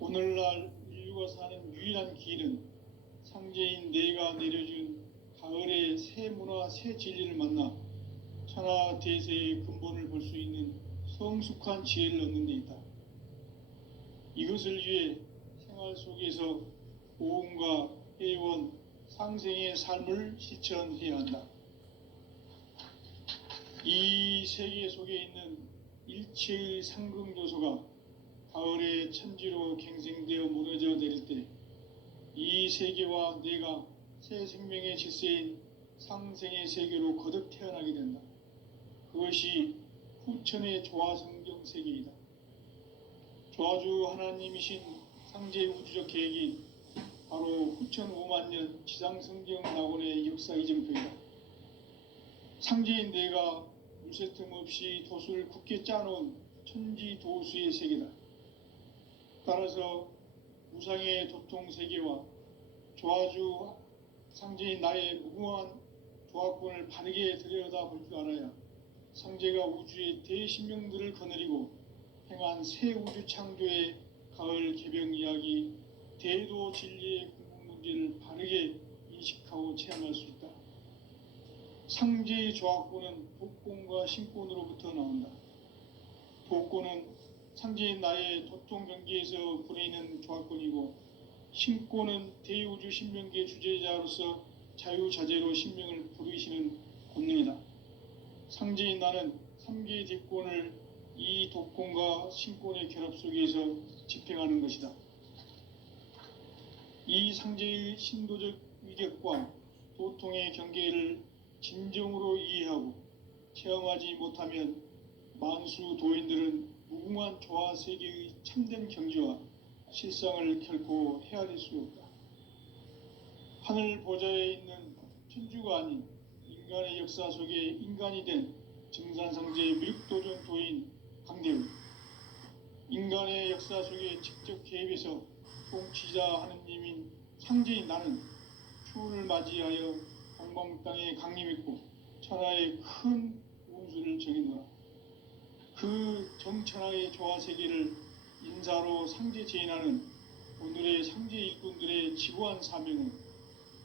오늘날 인류가 사는 유일한 길은 상제인 내가 내려준 가을의 새 문화, 새 진리를 만나 천하 대세의 근본을 볼 수 있는 성숙한 지혜를 얻는 데 있다. 이것을 위해 생활 속에서 고음과 회원, 상생의 삶을 실천해야 한다. 이 세계 속에 있는 일체의 상승조소가 가을의 천지로 갱생되어 무너져 내릴 때 이 세계와 내가 새 생명의 질서인 상생의 세계로 거듭 태어나게 된다. 그것이 후천의 조화성경 세계이다. 조화주 하나님이신 상제 우주적 계획이 바로 후천 5만 년 지상성경 낙원의 역사 이정표이다. 상제인 내가 물새틈 없이 도수를 굳게 짜놓은 천지도수의 세계다. 따라서 우상의 도통 세계와 조화주 상제인 나의 무궁한 조화권을 바르게 들여다볼 줄 알아야 상제가 우주의 대신명들을 거느리고 행한 새 우주 창조의 가을 개병 이야기, 대도 진리의 궁극 문제를 바르게 인식하고 체험할 수 있다. 상제의 조화권은 복권과 신권으로부터 나온다. 복권은 상제인 나의 도통 경계에서 부리는 조화권이고, 신권은 대우주 신명계 주제자로서 자유자재로 신명을 부르시는 권능이다. 상제인 나는 3개의 대권을 이 독권과 신권의 결합 속에서 집행하는 것이다. 이 상제의 신도적 위격과 도통의 경계를 진정으로 이해하고 체험하지 못하면 만수 도인들은 무궁한 조화 세계의 참된 경지와 실상을 결코 헤아릴 수 없다. 하늘 보좌에 있는 천주가 아닌 인간의 역사 속에 인간이 된 증산상제의 미륵도전 도인 강대우, 인간의 역사 속에 직접 개입해서 통치자 하느님인 상제인 나는 추운을 맞이하여 동방 땅에 강림했고 천하의 큰 운수를 정해놓아 그 정천하의 조화 세계를 인사로 상제 제인하는 오늘의 상제 일꾼들의 지구한 사명은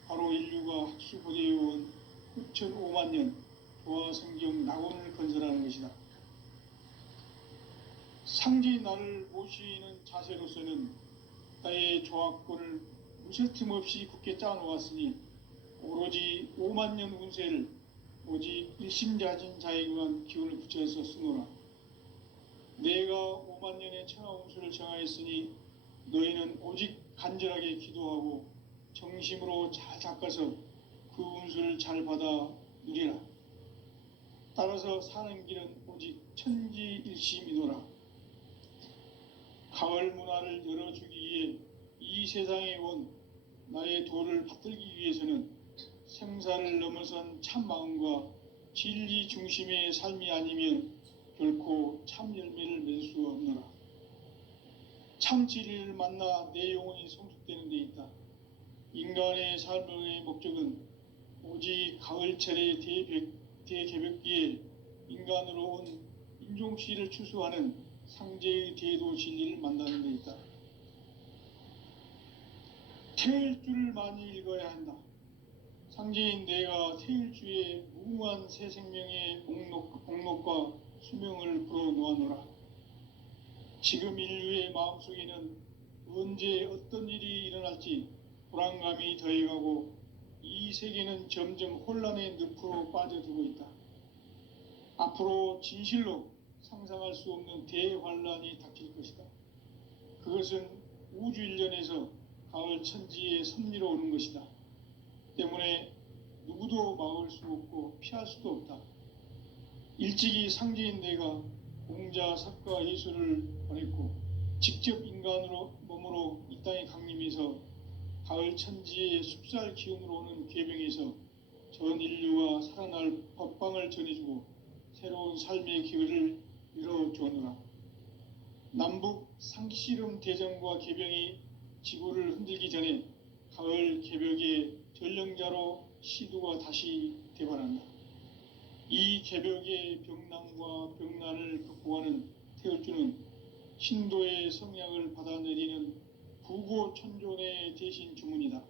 바로 인류가 학수고대해온 후천 5만 년 조화 성경 낙원을 건설하는 것이다. 상제인 나를 모시는 자세로서는 나의 조화권을 무쇠틈 없이 굳게 짜놓았으니 오로지 5만 년 운세를 오직 일심자진 자에게만 기운을 붙여서 쓰노라. 내가 5만 년의 천하 운수를 정하였으니 너희는 오직 간절하게 기도하고 정심으로 잘 닦아서 그 운수를 잘 받아 누리라. 따라서 사는 길은 오직 천지일심이노라. 가을 문화를 열어주기 위해 이 세상에 온 나의 도를 받들기 위해서는 생사를 넘어선 참 마음과 진리 중심의 삶이 아니면 결코 참 열매를 맺을 수 없노라. 참 진리를 만나 내 영혼이 성숙되는 데 있다. 인간의 삶의 목적은 오직 가을철의 대개벽기에 인간으로 온 인종씨를 추수하는 상제의 대도 진리를 만나는 데 있다. 태일주를 많이 읽어야 한다. 상제인 내가 태일주의 무궁한 새 생명의 목록과 수명을 불어놓아노라. 지금 인류의 마음속에는 언제 어떤 일이 일어날지 불안감이 더해가고 이 세계는 점점 혼란의 늪으로 빠져들고 있다. 앞으로 진실로 상상할 수 없는 대환란이 닥칠 것이다. 그것은 우주 일련에서 가을 천지의 섭리로 오는 것이다. 때문에 누구도 막을 수 없고 피할 수도 없다. 일찍이 상제인 내가 공자, 석가, 예수를 보냈고 직접 인간으로 몸으로 이 땅에 강림해서 가을 천지의 숲살 기운으로 오는 계병에서 전 인류와 살아날 법방을 전해주고 새로운 삶의 기회를 열어주었노라. 남북 상씨름 대전과 계병이 지구를 흔들기 전에 가을 개벽의 전령자로 시두가 다시 되관한다. 이 개벽의 병난과 병난을 극복하는 태을주는 신도의 성약을 받아내리는 부고천존의 대신 주문이다.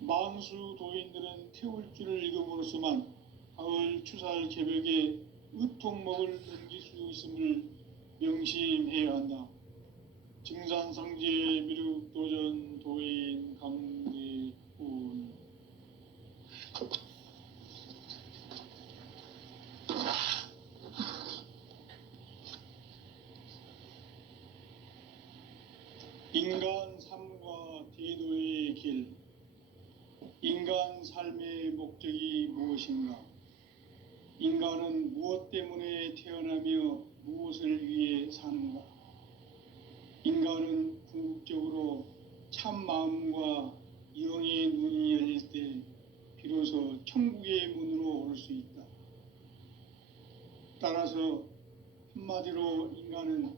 만수 도인들은 태울주를 읽음으로써만 가을 추살 개벽에 으통먹을 넘길 수 있음을 명심해야 한다. 증산상제 미륵도전 도인 강대훈. 인간 삶과 대도의 길. 인간 삶의 목적이 무엇인가? 인간은 무엇 때문에 태어나며 무엇을 위해 사는가? 인간은 궁극적으로 참 마음과 영의 눈이 열릴 때 비로소 천국의 문으로 올 수 있다. 따라서 한마디로 인간은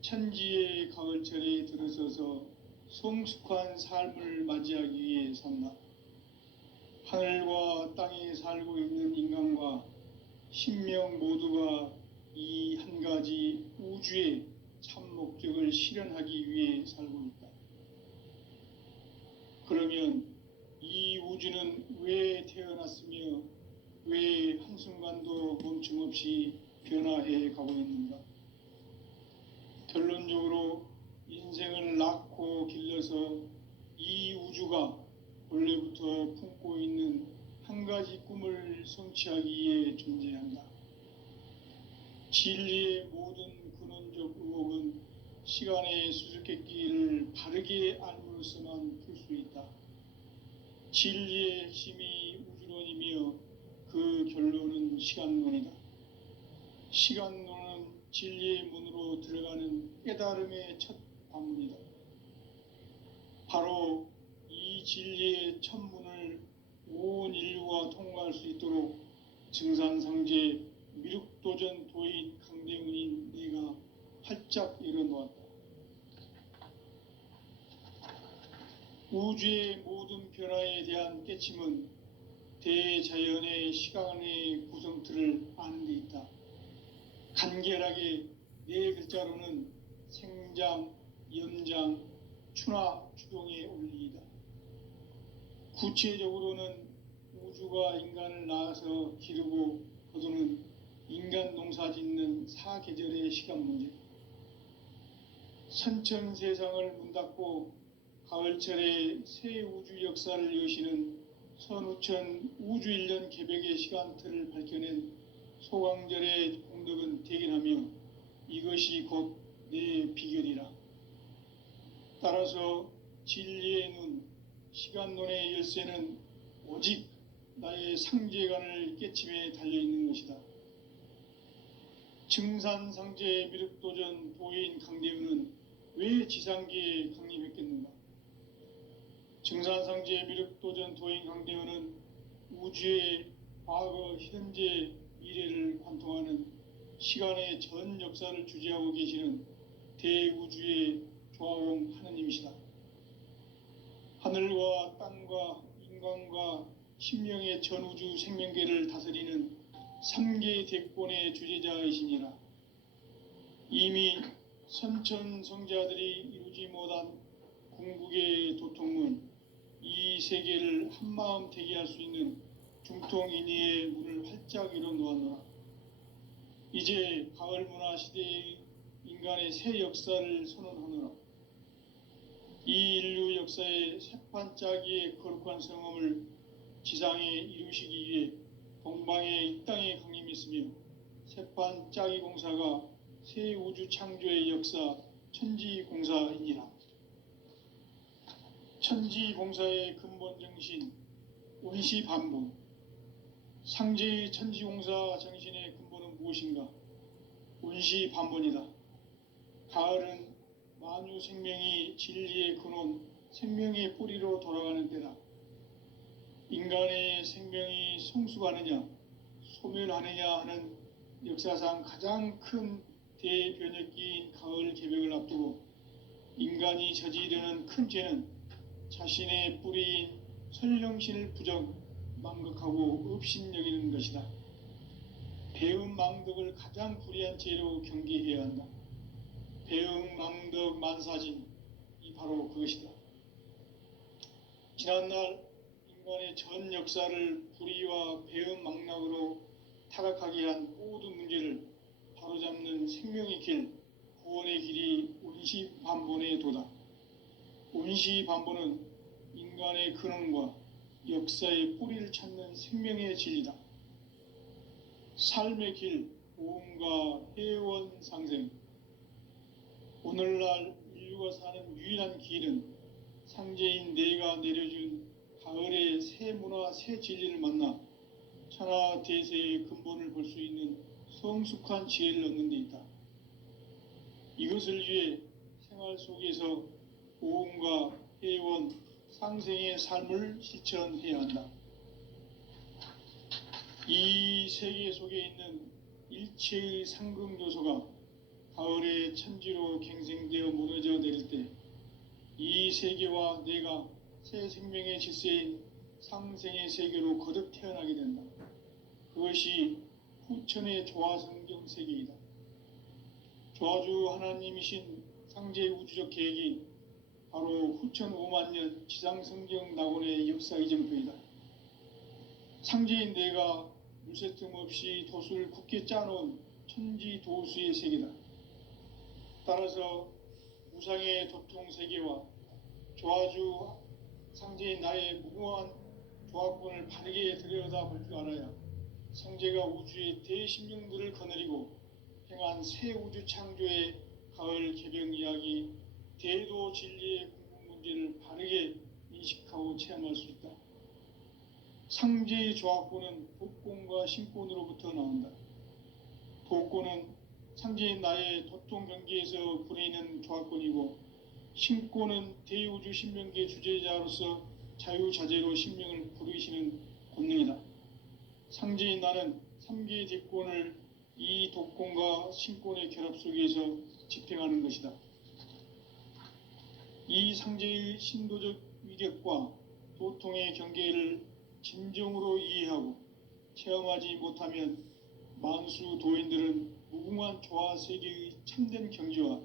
천지의 가을철에 들어서서 성숙한 삶을 맞이하기 위해 산다. 하늘과 땅에 살고 있는 인간과 신명 모두가 이 한 가지 우주의 참 목적을 실현하기 위해 살고 있다. 그러면 이 우주는 왜 태어났으며 왜 한순간도 멈춤없이 변화해 가고 있는가? 결론적으로 인생을 낳고 길러서 이 우주가 원래부터 품고 있는 한 가지 꿈을 성취하기 위해 존재한다. 진리의 모든 근원적 의혹은 시간의 수수께끼를 바르게 알므로써만 풀 수 있다. 진리의 핵심이 우주론이며 그 결론은 시간론이다. 시간론은 진리의 문으로 들어가는 깨달음의 첫 관문이다. 바로 이 진리의 첫 문을 온 인류가 통과할 수 있도록 증산상제 미륵도전 도인 강대훈인 내가 활짝 열어놓았다. 우주의 모든 변화에 대한 깨침은 대자연의 시간의 구성틀을 아는 데 있다. 간결하게 네 글자로는 생장, 연장, 추나 추동의 원리이다. 구체적으로는 우주가 인간을 낳아서 기르고 거두는 인간 농사 짓는 사계절의 시간 문제. 선천 세상을 문 닫고 가을철에 새 우주 역사를 여시는 선우천 우주 1년 개벽의 시간틀을 밝혀낸 소강절의 공덕은 대견하며 이것이 곧 내 비결이라. 따라서 진리의 눈, 시간론의 열쇠는 오직 나의 상제관을 깨침에 달려있는 것이다. 증산상제 미륵도전 도인 강대훈은 왜 지상계에 강림했겠는가? 증산상제 미륵도전 도인 강대훈은 우주의 과거, 현재, 미래를 관통하는 시간의 전 역사를 주재하고 계시는 대우주의 조화원 하느님이시다. 하늘과 땅과 인간과 신명의 전우주 생명계를 다스리는 3계 대권의 주재자이시니라. 이미 선천성자들이 이루지 못한 궁극의 도통문, 이 세계를 한마음 되게 할 수 있는 중통인의의 문을 활짝 열어놓았노라. 이제 가을 문화 시대의 인간의 새 역사를 선언하노라. 이 인류 역사의 새판짜기의 거룩한 성험을 지상에 이루시기 위해 동방의 이 땅에 강림했으며 새판짜기 공사가 새 우주 창조의 역사 천지공사이니라. 천지공사의 근본 정신 원시반본. 상제의 천지공사 정신의 근본은 무엇인가? 원시반본이다. 가을은 만유 생명이 진리의 근원, 생명의 뿌리로 돌아가는 때다. 인간의 생명이 성숙하느냐, 소멸하느냐 하는 역사상 가장 큰 대변혁기인 가을 개벽을 앞두고 인간이 저지르는 큰 죄는 자신의 뿌리인 설령신을 부정, 망극하고 업신여기는 것이다. 배운 망덕을 가장 불의한 죄로 경계해야 한다. 배응망덕 만사진, 이 바로 그것이다. 지난날 인간의 전 역사를 불의와 배응망락으로 타락하게 한 모든 문제를 바로잡는 생명의 길, 구원의 길이 운시반본의 도다. 운시반본은 인간의 근원과 역사의 뿌리를 찾는 생명의 진리다. 삶의 길, 보험과 회원 상생. 오늘날 인류가 사는 유일한 길은 상제인 내가 내려준 가을의 새 문화, 새 진리를 만나 천하 대세의 근본을 볼 수 있는 성숙한 지혜를 얻는 데 있다. 이것을 위해 생활 속에서 보험과 회원, 상생의 삶을 실천해야 한다. 이 세계 속에 있는 일체의 상승요소가 가을의 천지로 갱생되어 무너져 내릴 때 이 세계와 내가 새 생명의 질서인 상생의 세계로 거듭 태어나게 된다. 그것이 후천의 조화성경 세계이다. 조화주 하나님이신 상제 우주적 계획이 바로 후천 5만년 지상성경 낙원의 역사 이정표이다. 상제인 내가 물새 틈 없이 도수를 굳게 짜놓은 천지도수의 세계다. 따라서 우상의 도통 세계와 조화주 상제인 나의 무궁한 조화권을 바르게 들여다볼 줄 알아야 상제가 우주의 대심령들을 거느리고 행한 새 우주 창조의 가을 개병 이야기, 대도 진리의 궁극 문제를 바르게 인식하고 체험할 수 있다. 상제의 조화권은 도권과 신권으로부터 나온다. 도권은 상제인 나의 도통 경계에서 부리는 조화권이고, 신권은 대우주 신명계 주제자로서 자유자재로 신명을 부르시는 권능이다. 상제인 나는 3개의 대권을 이 도권과 신권의 결합 속에서 집행하는 것이다. 이 상제의 신도적 위격과 도통의 경계를 진정으로 이해하고 체험하지 못하면 만수 도인들은 무궁한 조화 세계의 참된 경지와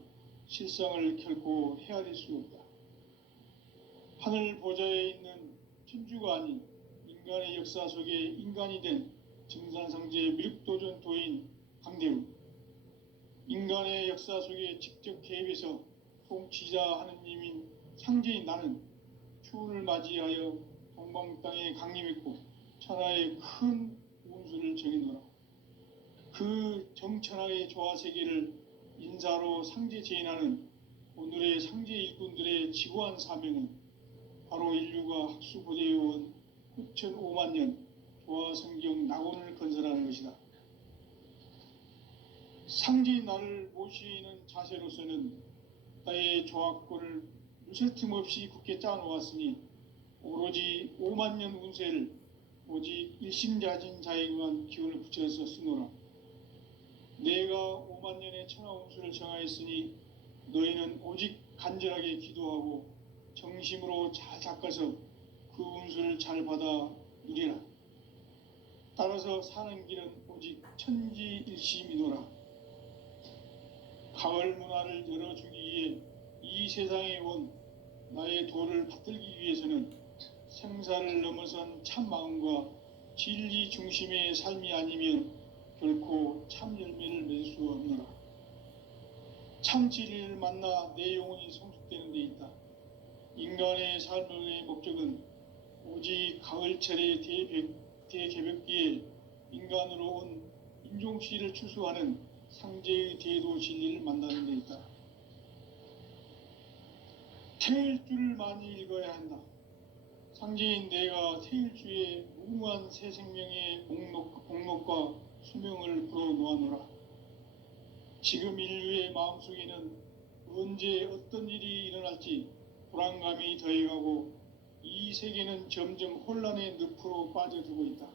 실상을 결코 헤아릴 수 없다. 하늘 보좌에 있는 천주가 아닌 인간의 역사 속에 인간이 된 증산상제의 미륵도전 도인 강대우, 인간의 역사 속에 직접 개입해서 통치자 하느님인 상제인 나는 추운을 맞이하여 동방 땅에 강림했고 천하의 큰 운수를 정해놓으라. 그 정천하의 조화 세계를 인사로 상제 제인하는 오늘의 상제 일꾼들의 지고한 사명은 바로 인류가 학수고대해온 후천 5만년 조화성경 낙원을 건설하는 것이다. 상제인 나를 모시는 자세로서는 나의 조화권을 무쇠 틈 없이 굳게 짜놓았으니 오로지 5만년 운세를 오직 일심자진 자에게만 기운을 붙여서 쓰노라. 내가 5만년의 천하 운수를 정하였으니 너희는 오직 간절하게 기도하고 정심으로 잘 닦아서 그 운수를 잘 받아 누리라. 따라서 사는 길은 오직 천지일심이노라. 가을 문화를 열어주기 위해 이 세상에 온 나의 도를 받들기 위해서는 생사를 넘어선 참 마음과 진리 중심의 삶이 아니면 결코 참 열매를 맺을 수 없노라. 참 진리를 만나 내 영혼이 성숙되는 데 있다. 인간의 삶의 목적은 오직 가을철의 대개벽기에 인간으로 온 인종씨를 추수하는 상제의 대도 진리를 만나는 데 있다. 태일주를 많이 읽어야 한다. 상제인 내가 태일주의 무궁한 새 생명의 목록과 수명을 불어놓아노라. 지금 인류의 마음속에는 언제 어떤 일이 일어날지 불안감이 더해가고 이 세계는 점점 혼란의 늪으로 빠져들고 있다.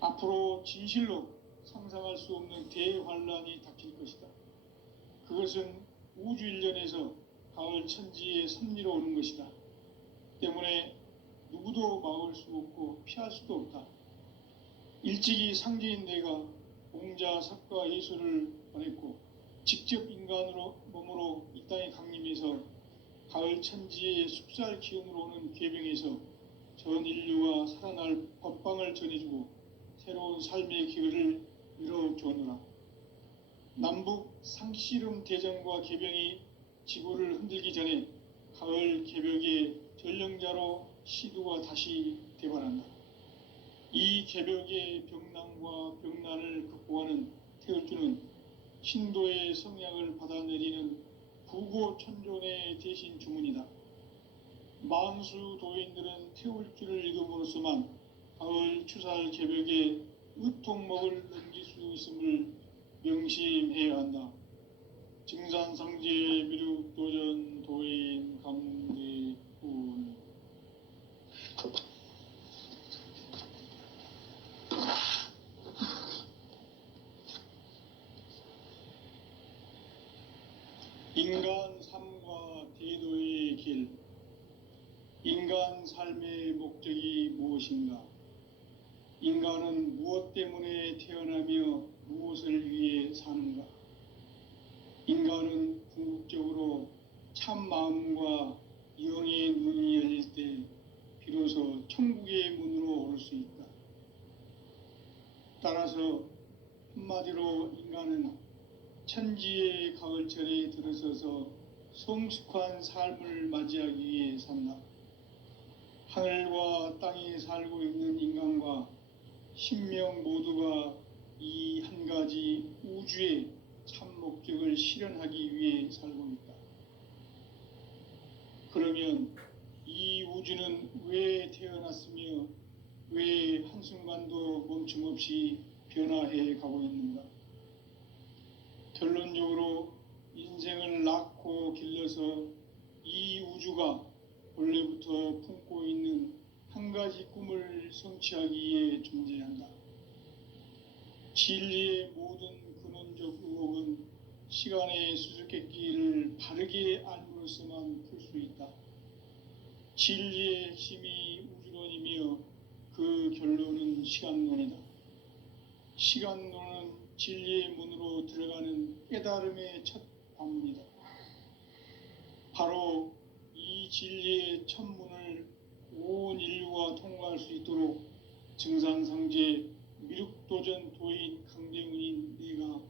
앞으로 진실로 상상할 수 없는 대환란이 닥칠 것이다. 그것은 우주 일련에서 가을 천지의 섭리로 오는 것이다. 때문에 누구도 막을 수 없고 피할 수도 없다. 일찍이 상제인 내가 공자, 석가, 예수를 보냈고 직접 인간으로 몸으로 이 땅에 강림해서 가을 천지의 숲살 기운으로 오는 괴병에서 전 인류가 살아날 법방을 전해주고 새로운 삶의 기회를 열어주었노라. 남북 상씨름 대전과 개병이 지구를 흔들기 전에 가을 개벽의 전령자로 시두가 다시 대발한다. 이 개벽의 병난과 병난을 극복하는 태울주는 신도의 성약을 받아내리는 부고천존의 대신 주문이다. 만수 도인들은 태울주를 읽음으로써만 가을 추살 개벽의 의통목을 넘길 수 있음을 명심해야 한다. 증산상제 미륵도전 도인 감대군. 인간 삶과 대도의 길. 인간 삶의 목적이 무엇인가? 인간은 무엇 때문에 태어나며 무엇을 위해 사는가? 인간은 궁극적으로 참 마음과 영의 눈이 열릴 때 비로소 천국의 문으로 올 수 있다. 따라서 한마디로 인간은 천지의 가을철에 들어서서 성숙한 삶을 맞이하기 위해 산다. 하늘과 땅에 살고 있는 인간과 신명 모두가 이 한 가지 우주의 참 목적을 실현하기 위해 살고 있다. 그러면 이 우주는 왜 태어났으며 왜 한순간도 멈춤없이 변화해 가고 있는가? 결론적으로 인생을 낳고 길러서 이 우주가 원래부터 품고 있는 한 가지 꿈을 성취하기 위해 존재한다. 진리의 모든 근원적 의혹은 시간의 수수께끼를 바르게 알므로써만 풀 수 있다. 진리의 핵심이 우주론이며 그 결론은 시간론이다. 시간론은 진리의 문으로 들어가는 깨달음의 첫 방문이다. 바로 이 진리의 첫 문을 온 인류가 통과할 수 있도록 증산상제 미륵도전 도인 강대문인 내가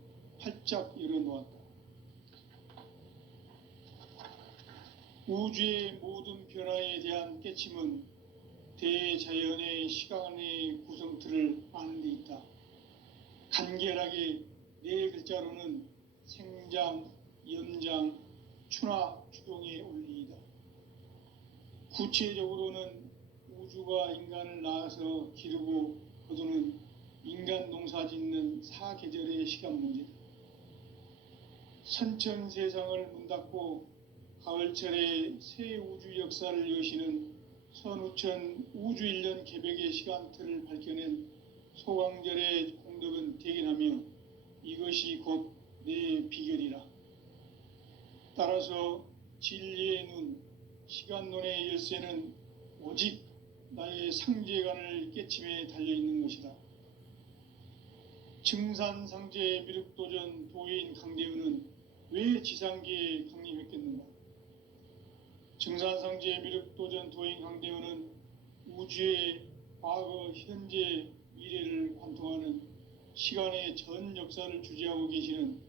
활짝 열어놓았다. 우주의 모든 변화에 대한 깨침은 대자연의 시간의 구성틀을 아는 데 있다. 간결하게 네 글자로는 생장, 연장, 추나 추동의 원리이다. 구체적으로는 우주가 인간을 낳아서 기르고 거두는 인간 농사 짓는 사계절의 시간 문제다. 선천 세상을 문 닫고 가을철에 새 우주 역사를 여시는 선우천 우주일년 개벽의 시간틀을 밝혀낸 소강절의 공덕은 대견하며 이것이 곧 내 비결이라. 따라서 진리의 눈, 시간론의 열쇠는 오직 나의 상제관을 깨침에 달려있는 것이다. 증산상제 미륵도전 도인 강대은은 왜 지상계에 강림했겠는가? 증산상제 미륵도전 도인 강대은은 우주의 과거, 현재, 미래를 관통하는 시간의 전 역사를 주재하고 계시는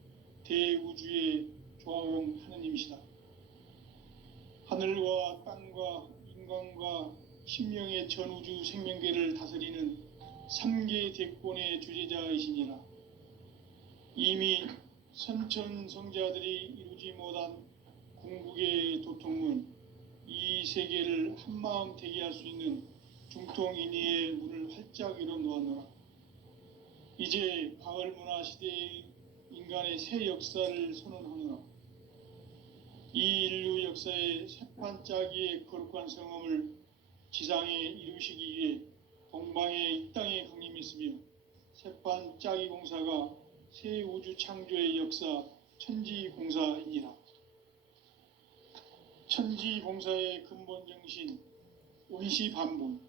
대우주의 조화공 하느님이시다. 하늘과 땅과 인간과 심령의 전우주 생명계를 다스리는 3계 대권의 주재자이시니라. 이미 선천성자들이 이루지 못한 궁극의 도통문, 이 세계를 한마음 대기할 수 있는 중통인의의 문을 활짝 열어놓았노라. 이제 가을 문화 시대의 인간의 새 역사를 선언하노라. 이 인류 역사의 새판짜기의 거룩한 성함을 지상에 이루시기 위해 동방의 이 땅에 강림했으며 새판짜기 공사가 새 우주 창조의 역사 천지공사이니라. 천지공사의 근본 정신 원시반분.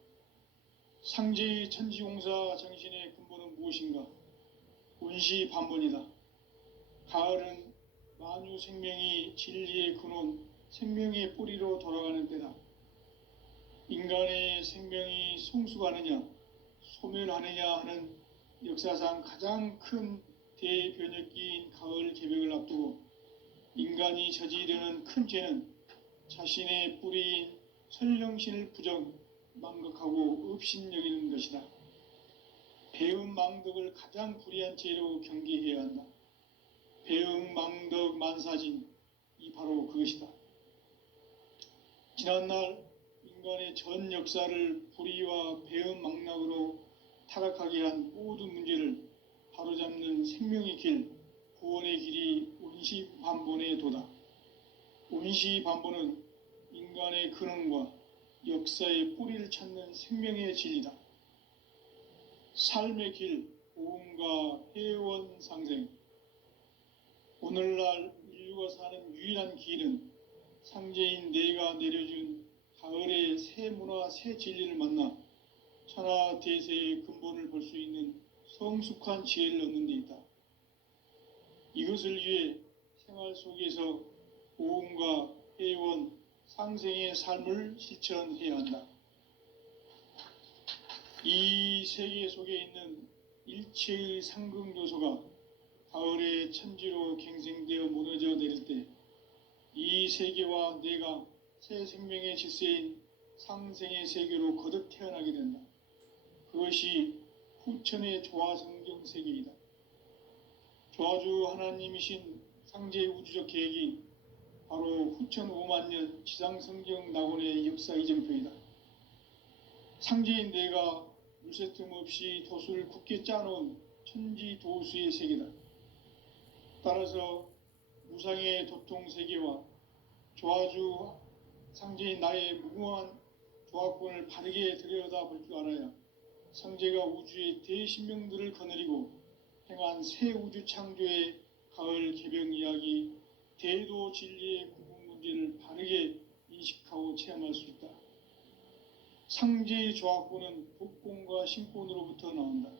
상제의 천지공사 정신의 근본은 무엇인가? 원시반분이다. 가을은 만유 생명이 진리의 근원, 생명의 뿌리로 돌아가는 때다. 인간의 생명이 성숙하느냐 소멸하느냐 하는 역사상 가장 큰 대변혁기인 가을 개벽을 앞두고 인간이 저지르는 큰 죄는 자신의 뿌리인 설령신을 부정, 망각하고 업신여기는 것이다. 배음 망덕을 가장 불의한 죄로 경계해야 한다. 배음 망덕 만사진, 이 바로 그것이다. 지난날 인간의 전 역사를 불의와 배음 망락으로 타락하게 한 모든 문제를 바로잡는 생명의 길, 구원의 길이 온시반본의 도다. 온시반본은 인간의 근원과 역사의 뿌리를 찾는 생명의 진리다. 삶의 길, 고음과 회원 상생. 오늘날 인류가 사는 유일한 길은 상제인 내가 내려준 가을의 새 문화, 새 진리를 만나 천하 대세의 근본을 볼 수 있는 성숙한 지혜를 얻는 데 있다. 이것을 위해 생활 속에서 고음과 회원, 상생의 삶을 실천해야 한다. 이 세계 속에 있는 일체의 상극 요소가 가을의 천지로 갱생되어 무너져 내릴 때 이 세계와 내가 새 생명의 질서인 상생의 세계로 거듭 태어나게 된다. 그것이 후천의 조화성경 세계이다. 조화주 하나님이신 상제 우주적 계획이 바로 후천 5만 년 지상성경 낙원의 역사 이정표이다. 상제인 내가 물새 틈 없이 도수를 굳게 짜놓은 천지 도수의 세계다. 따라서 무상의 도통 세계와 조화주 상제인 나의 무궁한 조화권을 바르게 들여다볼 줄 알아야 상제가 우주의 대신명들을 거느리고 행한 새 우주 창조의 가을 개벽 이야기, 대도 진리의 구분 문제를 바르게 인식하고 체험할 수 있다. 상제의 조화권은 독권과 신권으로부터 나온다.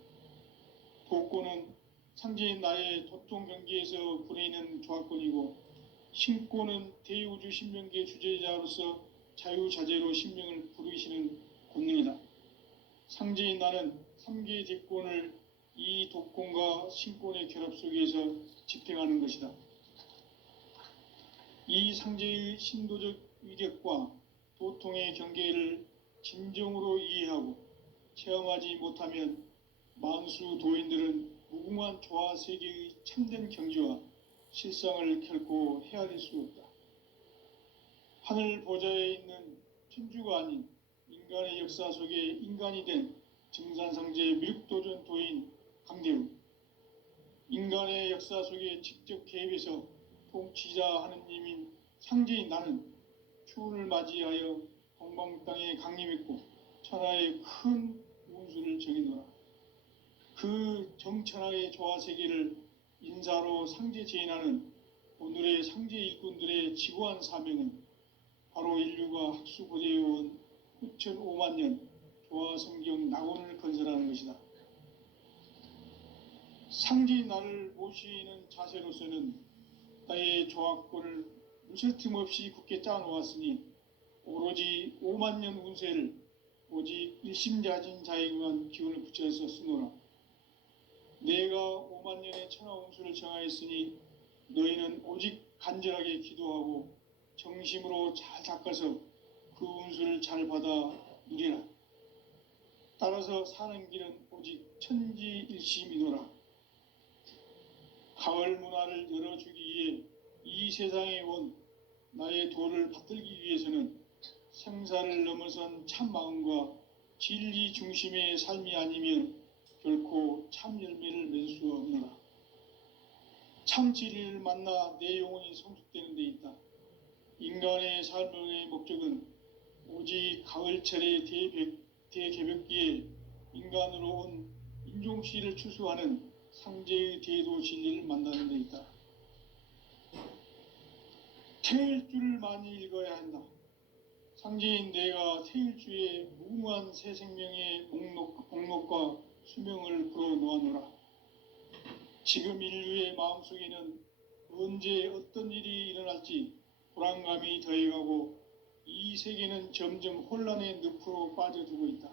독권은 상제인 나의 도통 경계에서 부리는 조화권이고, 신권은 대우주 신명계 주제자로서 자유자재로 신명을 부르시는 권능이다. 상제인 나는 3개의 대권을 이 독권과 신권의 결합 속에서 집행하는 것이다. 이 상제의 신도적 위격과 도통의 경계를 진정으로 이해하고 체험하지 못하면 만수 도인들은 무궁한 조화 세계의 참된 경지와 실상을 결코 헤아릴 수 없다. 하늘 보좌에 있는 천주가 아닌 인간의 역사 속에 인간이 된 증산상제 밀도전 도인 강대우, 인간의 역사 속에 직접 개입해서 통치자 하느님인 상제인 나는 추운을 맞이하여 동방 땅에 강림했고 천하의 큰 운수를 정해놓아 그 정천하의 조화 세계를 인사로 상제 제인하는 오늘의 상제 일꾼들의 지고한 사명은 바로 인류가 학수고대해온 후천 5만 년 조화성경 낙원을 건설하는 것이다. 상제인 나를 모시는 자세로서는 나의 조화권을 무쇠틈 없이 굳게 짜놓았으니 오로지 5만 년 운세를 오직 일심자진 자에게만 기운을 붙여서 쓰노라. 내가 5만 년의 천하 운수를 정하였으니 너희는 오직 간절하게 기도하고 정심으로 잘 닦아서 그 운수를 잘 받아 누리라. 따라서 사는 길은 오직 천지일심이노라. 가을 문화를 열어주기 위해 이 세상에 온 나의 도를 받들기 위해서는 생사를 넘어선 참 마음과 진리 중심의 삶이 아니면 결코 참 열매를 맺을 수 없노라. 참 진리를 만나 내 영혼이 성숙되는 데 있다. 인간의 삶의 목적은 오직 가을철의 대개벽기에 인간으로 온 인종씨를 추수하는 상제의 대도 진리를 만나는 데 있다. 태일주를 많이 읽어야 한다. 상제인 내가 태일주의 무궁한 새 생명의 목록과 수명을 풀어 놓아노라. 지금 인류의 마음속에는 언제 어떤 일이 일어날지 불안감이 더해가고 이 세계는 점점 혼란의 늪으로 빠져들고 있다.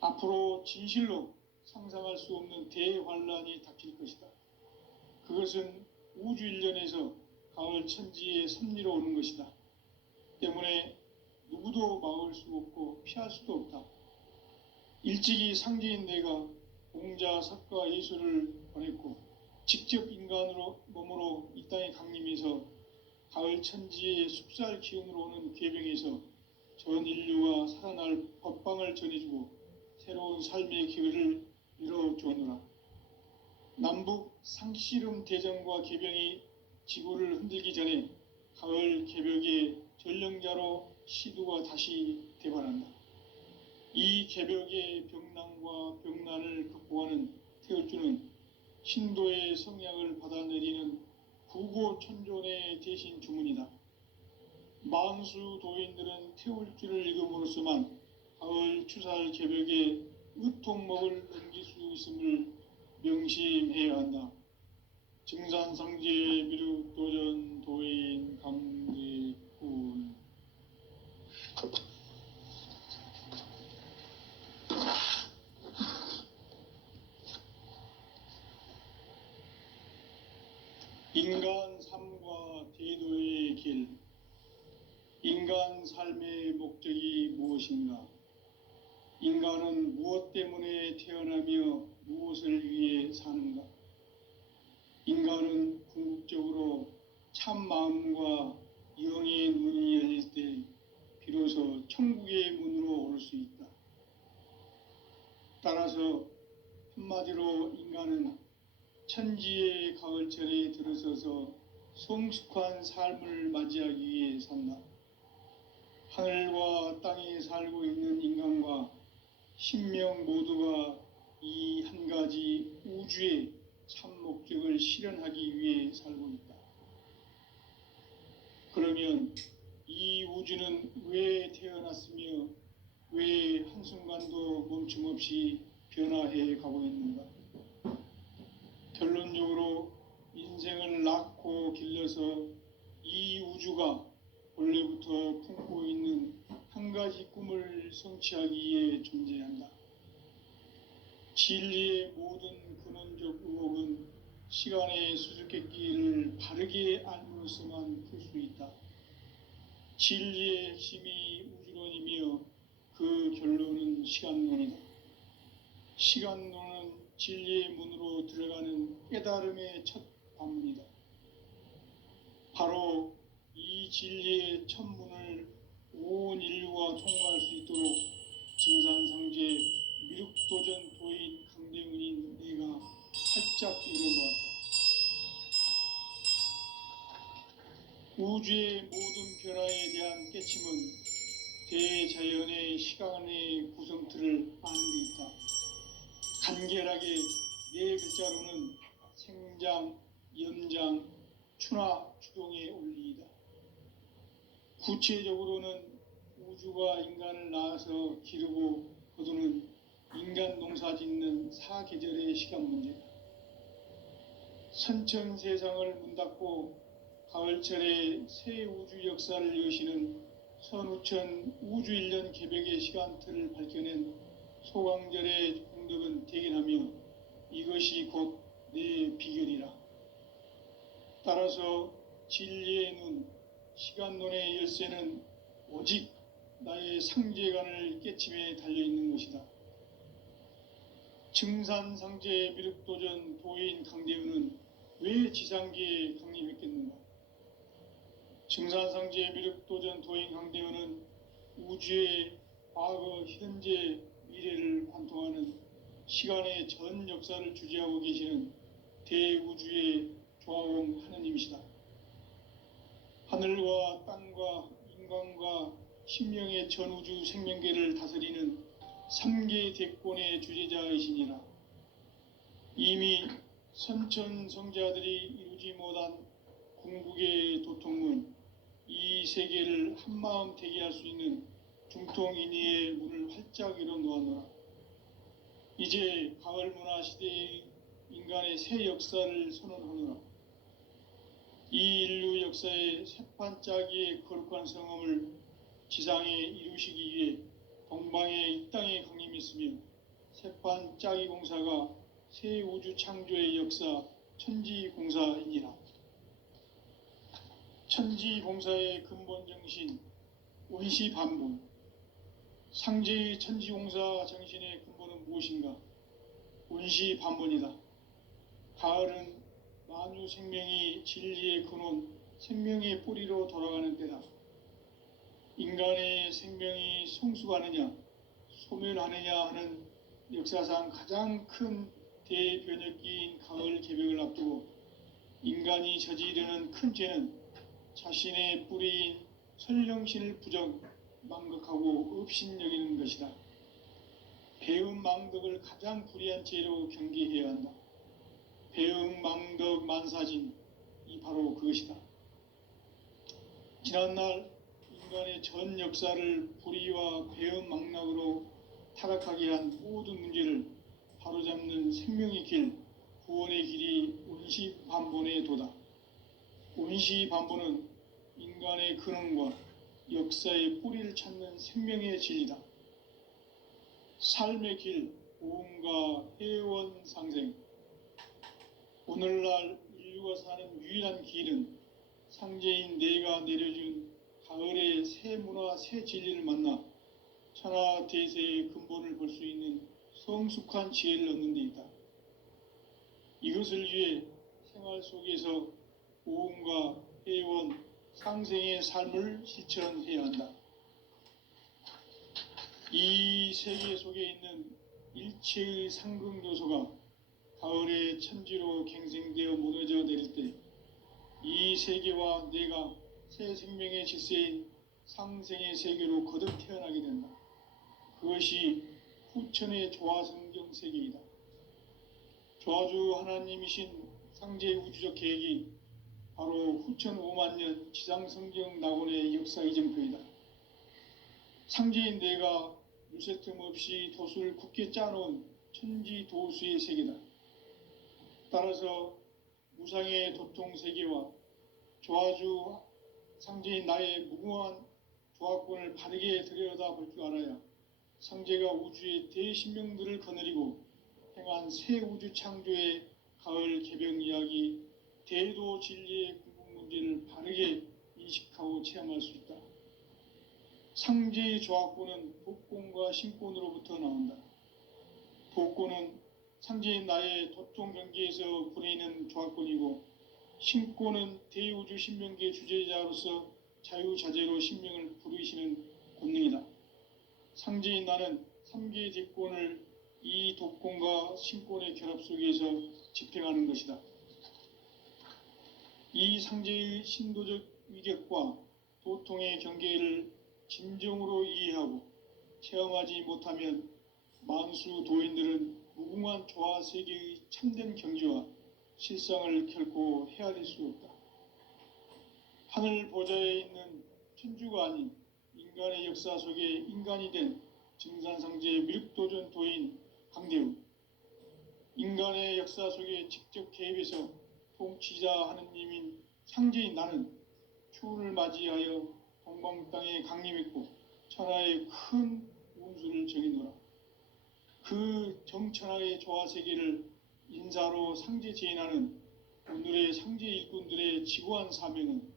앞으로 진실로 상상할 수 없는 대환란이 닥칠 것이다. 그것은 우주 일련에서 가을 천지의 섭리로 오는 것이다. 때문에 누구도 막을 수 없고 피할 수도 없다. 일찍이 상제인 내가 공자, 석가, 예수를 보냈고 직접 인간으로 몸으로 이 땅에 강림해서 가을 천지의 숲살 기운으로 오는 궤병에서 전 인류가 살아날 법방을 전해주고 새로운 삶의 기회를 열어주었노라. 남북 상씨름 대전과 궤병이 지구를 흔들기 전에 가을 개벽의 전령자로 시두가 다시 대발한다. 이 개벽의 병난과 병난을 극복하는 태울주는 신도의 성약을 받아내리는 구고천존의 대신 주문이다. 만수 도인들은 태울주를 읽음으로써만 가을 추살 개벽의 의통목을 넘길 수 있음을 명심해야 한다. 증산상제 미륵도전 도인 강제군. 인간 삶과 대도의 길. 인간 삶의 목적이 무엇인가? 인간은 무엇 때문에 태어나며 무엇을 위해 사는가? 인간은 궁극적으로 참 마음과 영의 문이 열릴 때 비로소 천국의 문으로 오를 수 있다. 따라서 한마디로 인간은 천지의 가을철에 들어서서 성숙한 삶을 맞이하기 위해 산다. 하늘과 땅에 살고 있는 인간과 신명 모두가 이 한 가지 우주의 참 목적을 실현하기 위해 살고 있다. 그러면 이 우주는 왜 태어났으며 왜 한순간도 멈춤없이 변화해 가고 있는가? 결론적으로 인생을 낳고 길러서 이 우주가 원래부터 품고 있는 한 가지 꿈을 성취하기 위해 존재한다. 진리의 모든 근원적 의혹은 시간의 수수께끼를 바르게 알므로서만 풀 수 있다. 진리의 핵심이 우주론이며 그 결론은 시간론이다. 시간론은 진리의 문으로 들어가는 깨달음의 첫 관문이다. 바로 이 진리의 첫 문을 온 인류가 통과할 수 있도록 증산상제 미륵도전 도인 강대문인 내가 활짝 열어놓았다. 우주의 모든 변화에 대한 깨침은 대자연의 시간의 구성틀을 아는 데 있다. 간결하게 네 글자로는 생장, 연장, 추나 추동의 원리이다. 구체적으로는 우주가 인간을 낳아서 기르고 거두는 인간 농사 짓는 사계절의 시간 문제다. 선천 세상을 문 닫고 가을철에 새 우주 역사를 여시는 선우천 우주일년 개벽의 시간틀을 밝혀낸 소강절의 공덕은 대견하며 이것이 곧 내 비결이라. 따라서 진리의 눈, 시간론의 열쇠는 오직 나의 상제관을 깨침에 달려있는 것이다. 증산상제 미륵도전 도인 강대우는 왜 지상계에 강림했겠는가? 증산상제 미륵도전 도인 강대우는 우주의 과거, 현재, 미래를 관통하는 시간의 전 역사를 주재하고 계시는 대우주의 조화원 하느님이시다. 하늘과 땅과 인간과 신명의 전우주 생명계를 다스리는 3계 대권의 주재자이시니라. 이미 선천 성자들이 이루지 못한 궁극의 도통문, 이 세계를 한마음 되게 할 수 있는 중통인의의 문을 활짝 열어놓았노라. 이제 가을 문화 시대의 인간의 새 역사를 선언하노라. 이 인류 역사의 새판짜기의 거룩한 성험을 지상에 이루시기 위해 동방의 이 땅에 강림했으며 새판짜기 공사가 새 우주 창조의 역사 천지공사이니라. 천지공사의 근본 정신 원시반본. 상제의 천지공사 정신의 근본은 무엇인가? 원시반본이다. 가을은 만유 생명이 진리의 근원, 생명의 뿌리로 돌아가는 때다. 인간의 생명이 성숙하느냐, 소멸하느냐 하는 역사상 가장 큰 대변혁기인 가을 개벽을 앞두고 인간이 저지르는 큰 죄는 자신의 뿌리인 설령신을 부정, 망극하고 업신여기는 것이다. 배음 망덕을 가장 불의한 죄로 경계해야 한다. 배음 망덕 만사진이 바로 그것이다. 지난날 인간의 전 역사를 불의와 배음 망락으로 타락하게 한 모든 문제를 바로잡는 생명의 길, 구원의 길이 원시반본의 도다. 원시반본은 인간의 근원과 역사의 뿌리를 찾는 생명의 진리다. 삶의 길, 보험과 회원 상생. 오늘날 인류가 사는 유일한 길은 상제인 내가 내려준 가을의 새 문화, 새 진리를 만나 천하 대세의 근본을 볼 수 있는 성숙한 지혜를 얻는 데 있다. 이것을 위해 생활 속에서 보험과 회원, 상생의 삶을 실천해야 한다. 이 세계 속에 있는 일체의 상극 요소가 가을의 천지로 갱생되어 무너져 내릴 때 이 세계와 내가 새 생명의 질서인 상생의 세계로 거듭 태어나게 된다. 그것이 후천의 조화성경 세계이다. 조화주 하나님이신 상제 우주적 계획이 바로 후천 5만년 지상성경 낙원의 역사 이정표이다. 상제인 내가 물새 틈 없이 도수를 굳게 짜놓은 천지도수의 세계다. 따라서 무상의 도통세계와 조화주 상제인 나의 무궁한 조화권을 바르게 들여다볼 줄 알아야 상제가 우주의 대신명들을 거느리고 행한 새 우주 창조의 가을 개벽 이야기, 대도 진리의 궁극 문제를 바르게 인식하고 체험할 수 있다. 상제의 조화권은 복권과 신권으로부터 나온다. 복권은 상제인 나의 도통 경계에서 부리는 조화권이고, 신권은 대우주 신명계 주제자로서 자유자재로 신명을 부르시는 권능이다. 상제인 나는 3개의 대권을 이 독권과 신권의 결합 속에서 집행하는 것이다. 이 상제의 신도적 위격과 도통의 경계를 진정으로 이해하고 체험하지 못하면 만수 도인들은 무궁한 조화 세계의 참된 경지와 실상을 결코 헤아릴 수 없다. 하늘 보좌에 있는 천주가 아닌 인간의 역사 속에 인간이 된 증산상제 미륵도전 도인 강대우, 인간의 역사 속에 직접 개입해서 통치자 하느님인 상제인 나는 추운을 맞이하여 동방 땅에 강림했고 천하의 큰 운수를 정해놓으라. 그 정천하의 조화세계를 인사로 상제 제인하는 오늘의 상제 일꾼들의 지고한 사명은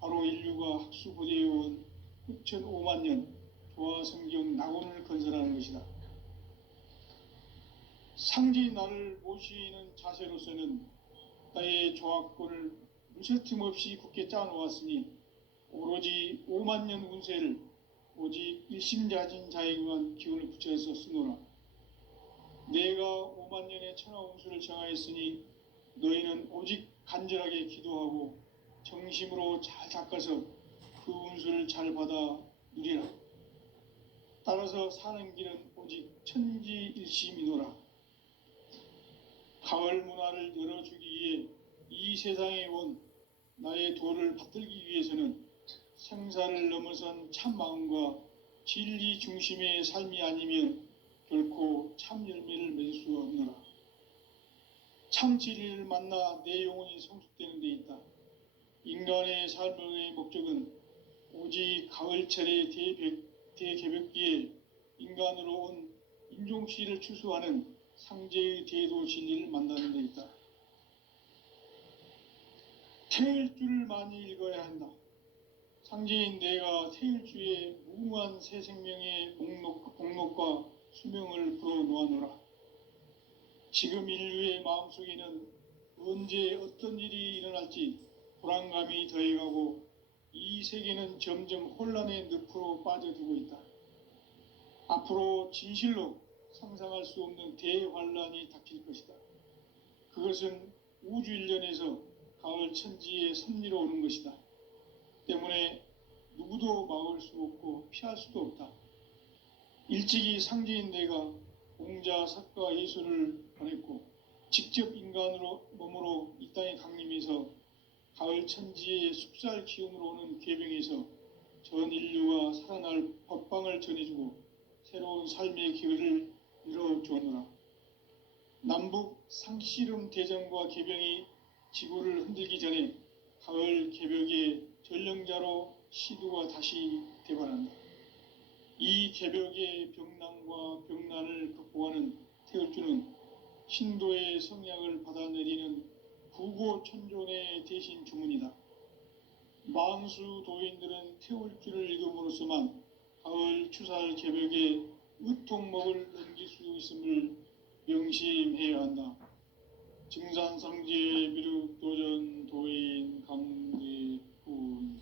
바로 인류가 학수고대해온 후천 5만년 조화성경 낙원을 건설하는 것이다. 상제인 나를 모시는 자세로서는 나의 조화권을 물새 틈 없이 굳게 짜놓았으니 오로지 5만년 운세를 오직 일심자진 자에게만 기운을 붙여서 쓰노라. 내가 5만년의 천하 운수를 정하였으니 너희는 오직 간절하게 기도하고 정심으로 잘 닦아서 그 운수를 잘 받아 누리라. 따라서 사는 길은 오직 천지일심이노라. 가을 문화를 열어주기 위해 이 세상에 온 나의 도를 받들기 위해서는 생사를 넘어선 참 마음과 진리 중심의 삶이 아니면 결코 참 열매를 맺을 수 없노라. 참 진리를 만나 내 영혼이 성숙되는 데 있다. 인간의 삶의 목적은 오직 가을철의 대개벽기에 인간으로 온 인종시를 추수하는 상제의 대도 진리를 만나는 데 있다. 태일 줄을 많이 읽어야 한다. 상제인 내가 태일주의 무궁한 새 생명의 목록과 수명을 풀어놓아노라. 지금 인류의 마음속에는 언제 어떤 일이 일어날지 불안감이 더해가고 이 세계는 점점 혼란의 늪으로 빠져들고 있다. 앞으로 진실로 상상할 수 없는 대환란이 닥칠 것이다. 그것은 우주 일련에서 가을 천지의 섭리로 오는 것이다. 때문에 누구도 막을 수 없고 피할 수도 없다. 일찍이 상제인 내가 공자, 석가, 예수를 보냈고 직접 인간으로 몸으로 이 땅에 강림해서 가을 천지의 숙살 기운으로 오는 계병에서 전 인류가 살아날 법방을 전해주고 새로운 삶의 기회를 이뤄주었노라. 남북 상씨름 대전과 계병이 지구를 흔들기 전에 가을 개벽의 전령자로 시두가 다시 대발한다. 이 개벽의 병난과 병난을 극복하는 태을주는 신도의 성약을 받아내리는 구고천존의 대신 주문이다. 만수 도인들은 태울주를 읽음으로써만 가을 추살 개벽의 의통목을 넘길 수 있음을 명심해야 한다. 증산상제 미륵도전 도인 강대훈.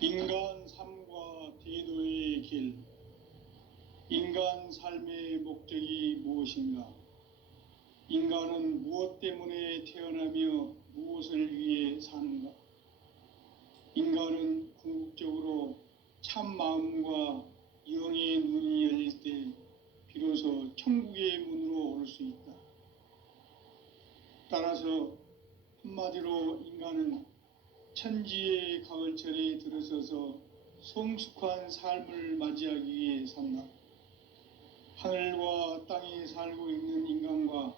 인간 삶과 대도의 길. 인간 삶의 목적이 무엇인가? 인간은 무엇 때문에 태어나며 무엇을 위해 사는가? 인간은 궁극적으로 참 마음과 영의 문이 열릴 때 비로소 천국의 문으로 오를 수 있다. 따라서 한마디로 인간은 천지의 가을철에 들어서서 성숙한 삶을 맞이하기 위해 산다. 하늘과 땅에 살고 있는 인간과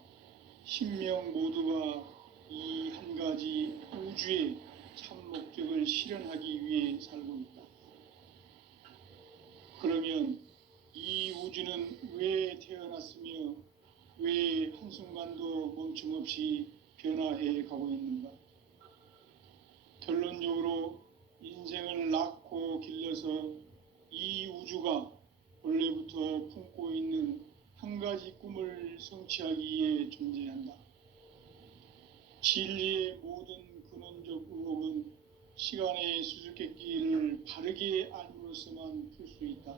신명 모두가 이 한 가지 우주의 참 목적을 실현하기 위해 살고 있다. 그러면 이 우주는 왜 태어났으며 왜 한순간도 멈춤 없이 변화해 가고 있는가? 결론적으로 인생을 낳고 길러서 이 우주가 원래부터 품고 있는 한 가지 꿈을 성취하기 위해 존재한다. 진리의 모든 근원적 의혹은 시간의 수수께끼를 바르게 알므로써만 풀 수 있다.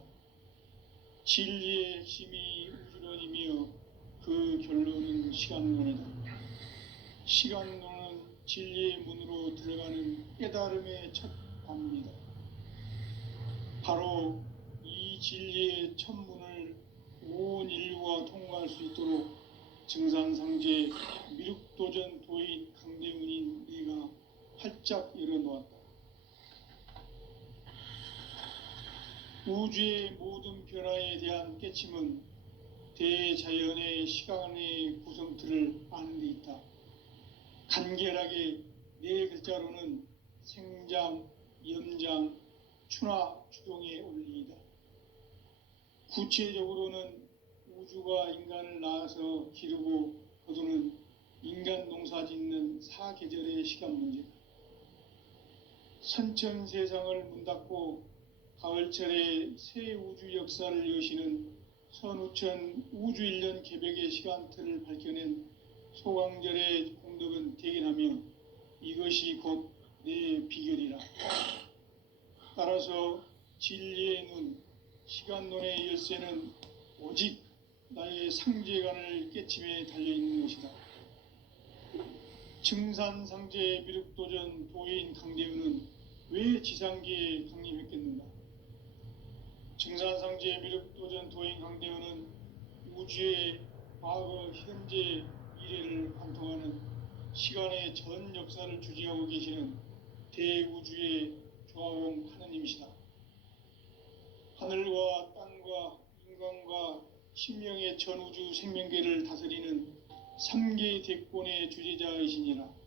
진리의 핵심이 우주론이며 그 결론은 시간론이다. 시간론은 진리의 문으로 들어가는 깨달음의 첫 관문이다. 바로 이 진리의 첫 문을 온 인류가 통과할 수 있도록 증산상제 미륵도전 도인 강대훈인 네가 활짝 열어놓았다. 우주의 모든 변화에 대한 깨침은 대자연의 시간의 구성틀을 아는 데 있다. 간결하게 네 글자로는 생장, 연장, 추나 추동의 원리이다. 구체적으로는 우주가 인간을 낳아서 기르고 거두는 인간 농사 짓는 사계절의 시간 문제다. 선천 세상을 문닫고 가을철에 새 우주 역사를 여시는 선우천 우주일년 개벽의 시간틀을 밝혀낸 소강절의 공덕은 대견하며 이것이 곧 내 비결이라. 따라서 진리의 눈, 시간론의 열쇠는 오직 나의 상제관을 깨침에 달려있는 것이다. 증산상제 미륵도전 도인 강대훈은 왜 지상계에 강림했겠는가? 증산상제 미륵도전 도인 강대훈은 우주의 과거, 현재, 미래를 관통하는 시간의 전 역사를 주재하고 계시는 대우주의 조화원 하느님이시다. 하늘과 땅과 인간과 신명의 전우주 생명계를 다스리는 삼계 대권의 주재자이시니라.